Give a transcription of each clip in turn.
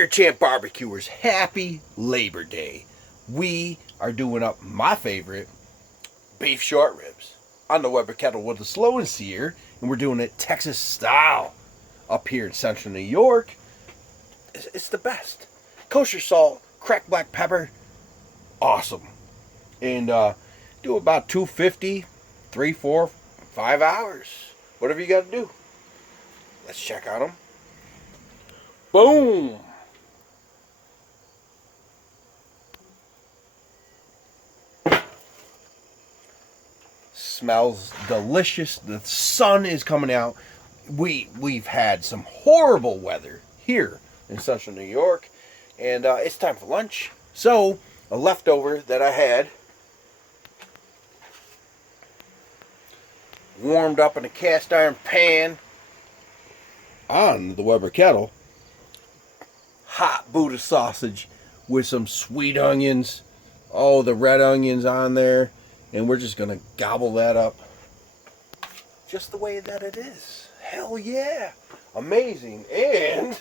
Beer Champ Barbecuers, happy Labor Day. We are doing up my favorite beef short ribs on the Weber kettle with the slow and sear, and we're doing it Texas style up here in central New York. It's the best. Kosher salt, cracked black pepper, awesome. And do about 250, 3, 4, 5 hours. Whatever you got to do. Let's check out them. Boom! Smells delicious. The sun is coming out. We've had some horrible weather here in central New York, and it's time for lunch. So a leftover that I had warmed up in a cast iron pan on the Weber kettle. Hot Buddha sausage with some sweet onions. Oh, the red onions on there. And we're just going to gobble that up just the way that it is. Hell yeah. Amazing. And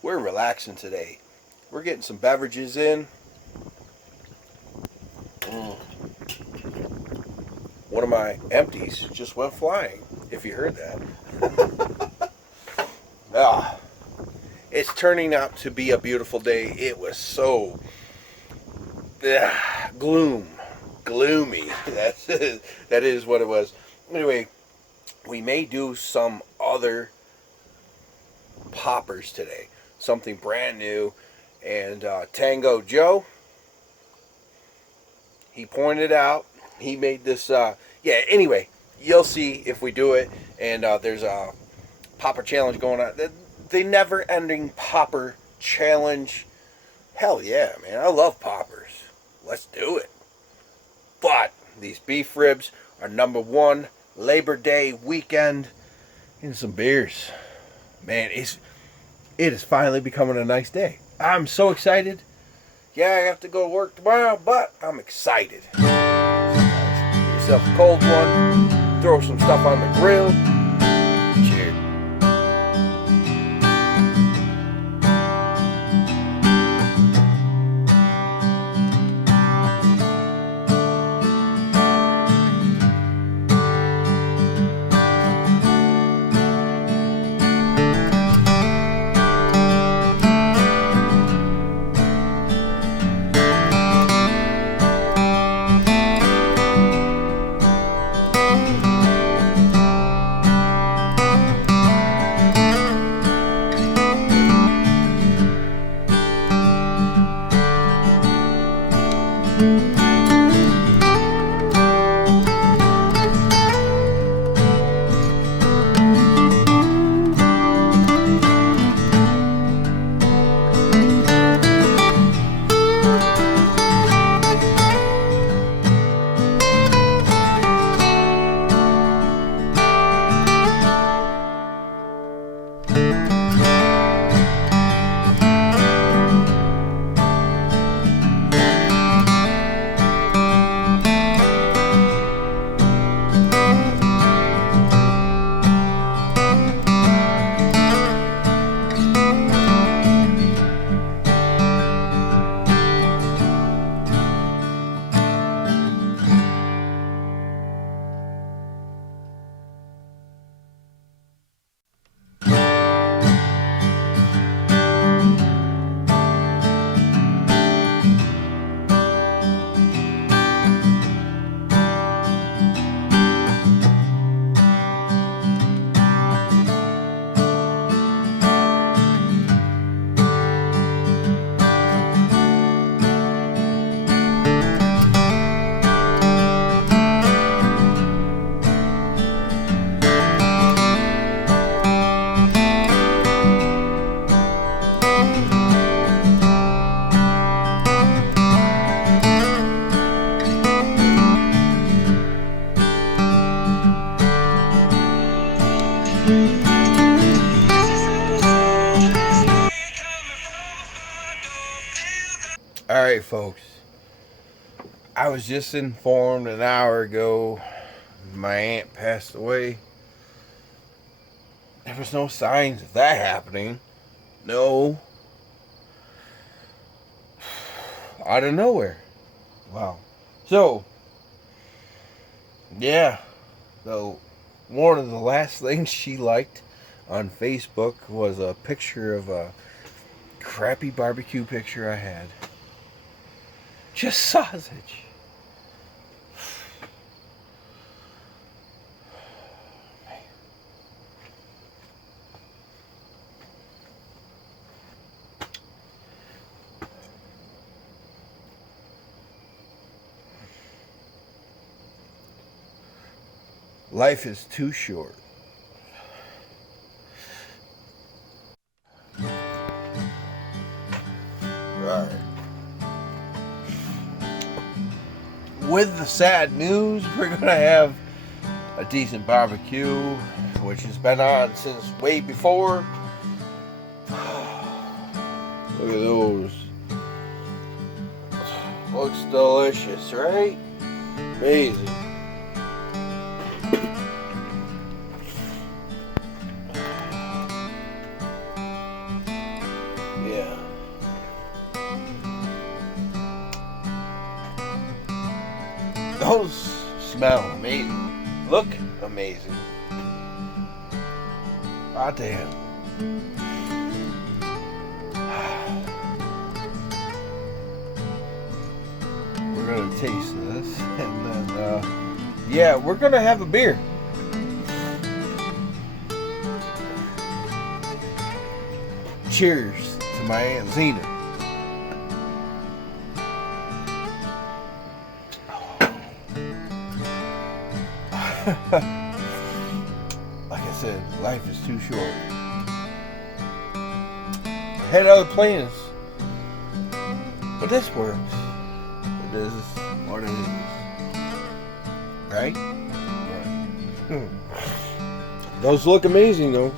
we're relaxing today. We're getting some beverages in. One of my empties just went flying, if you heard that. It's turning out to be a beautiful day. It was so gloomy. That is what it was. Anyway, we may do some other poppers today. Something brand new. And Tango Joe, he pointed out, he made this, anyway, you'll see if we do it. And there's a popper challenge going on. The never-ending popper challenge. Hell yeah, man. I love poppers. Let's do it. But these beef ribs are #1 Labor Day weekend. And some beers. Man, it is finally becoming a nice day. I'm so excited. Yeah, I have to go to work tomorrow, but I'm excited. Get yourself a cold one. Throw some stuff on the grill. Cheers. Alright, folks. I was just informed an hour ago my aunt passed away. There was no signs of that happening. No. Out of nowhere. Wow. So, yeah. So, one of the last things she liked on Facebook was a picture of a crappy barbecue picture I had. Just sausage. Life is too short. Alright. With the sad news, we're going to have a decent barbecue, which has been on since way before. Look at those. Looks delicious, right? Amazing. Yeah. Those smell amazing. Look amazing. Ah, damn. We're gonna taste this, and then, yeah, we're gonna have a beer. Cheers to my Aunt Zena. Like I said, life is too short. I had other plans, but this works. It is what it is. Right? Right. Those look amazing, though.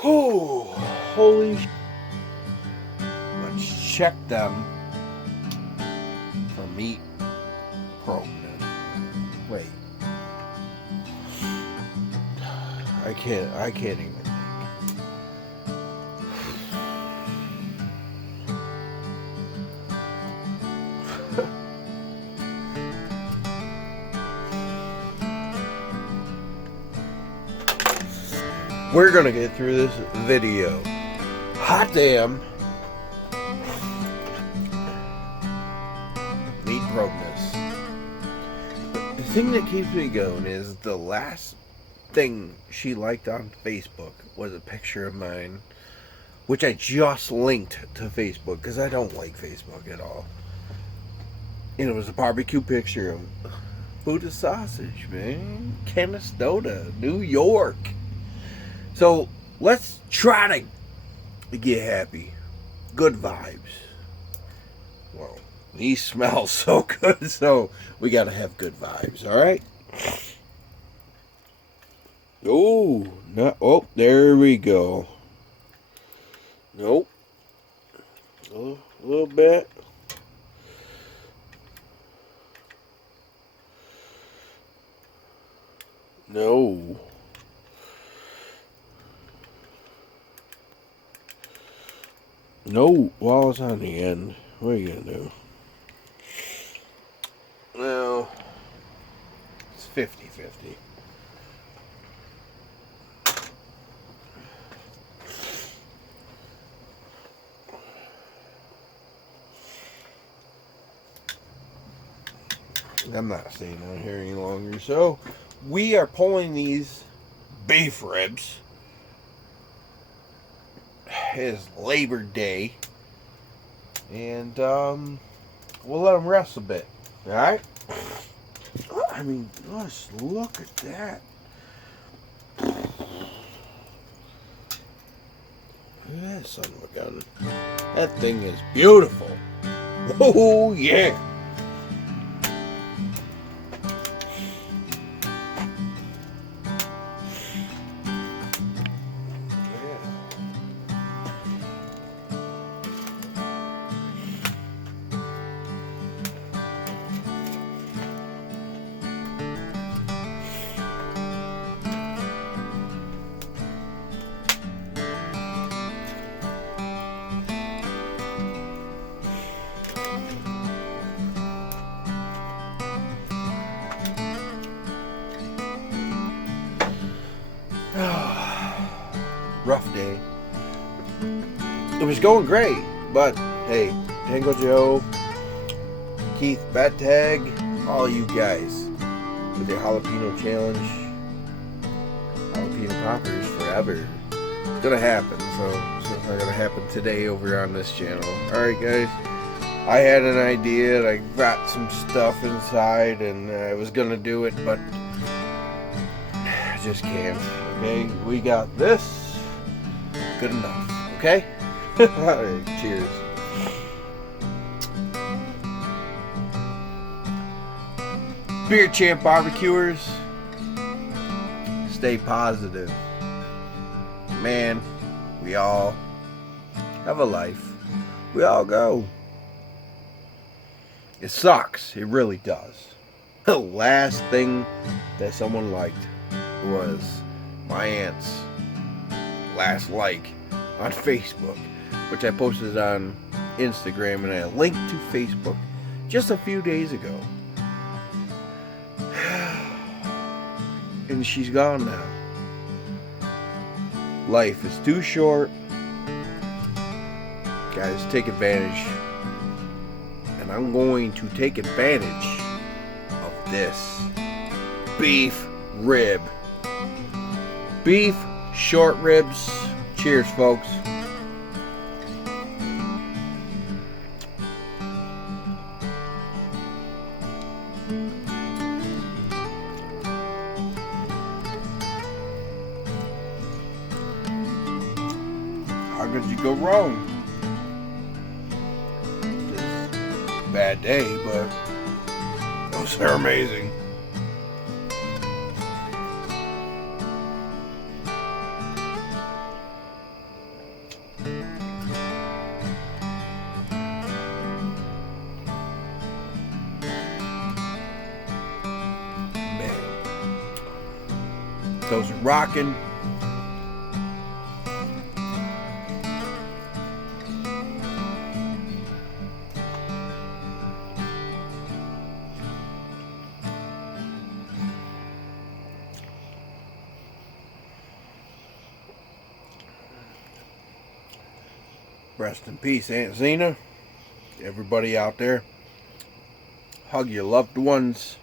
Whew, holy sh**. Let's check them for meat protein. Wait. I can't even think. We're gonna get through this video. Hot damn. Meat brokenness. The thing that keeps me going is the last thing she liked on Facebook was a picture of mine, which I just linked to Facebook because I don't like Facebook at all. And it was a barbecue picture of Buddha sausage, man. Canastota, New York. So let's try to get happy. Good vibes. Well, these smell so good, so we gotta have good vibes, alright? Oh, no, oh, there we go. Nope. A little bit. No. No, while it's on the end. What are you gonna do? Well, it's 50-50. I'm not staying on here any longer. So, we are pulling these beef ribs. It's Labor Day. And, we'll let them rest a bit. Alright? I mean, just look at that. Look at that son of a gun. That thing is beautiful. Oh, yeah. rough day. It was going great, but hey, Tango Joe, Keith, Bat Tag, all you guys with your jalapeno challenge, jalapeno poppers forever. It's gonna happen, so it's not gonna happen today over on this channel. Alright guys, I had an idea and I got some stuff inside and I was gonna do it, but I just can't. Okay, we got this. Good enough. Okay? Alright, cheers. Beer Champ barbecuers, stay positive. Man, we all have a life. We all go. It sucks. It really does. The last thing that someone liked was my aunt's last like on Facebook, which I posted on Instagram, and I linked to Facebook just a few days ago. And she's gone now. Life is too short. Guys, take advantage. And I'm going to take advantage of this beef rib. Beef short ribs. Cheers, folks. How could you go wrong? Just bad day, but those are amazing. Man, those are rocking. Rest in peace, Aunt Zena. Everybody out there, hug your loved ones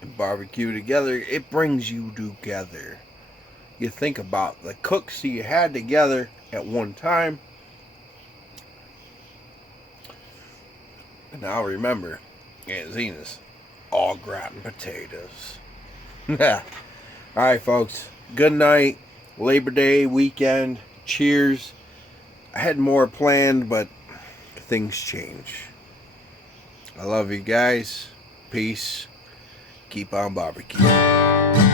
and barbecue together. It brings you together. You think about the cooks you had together at one time. And now remember, Aunt Zena's all gratin potatoes. Alright, folks. Good night. Labor Day weekend. Cheers. I had more planned, but things change. I love you guys. Peace. Keep on barbecuing.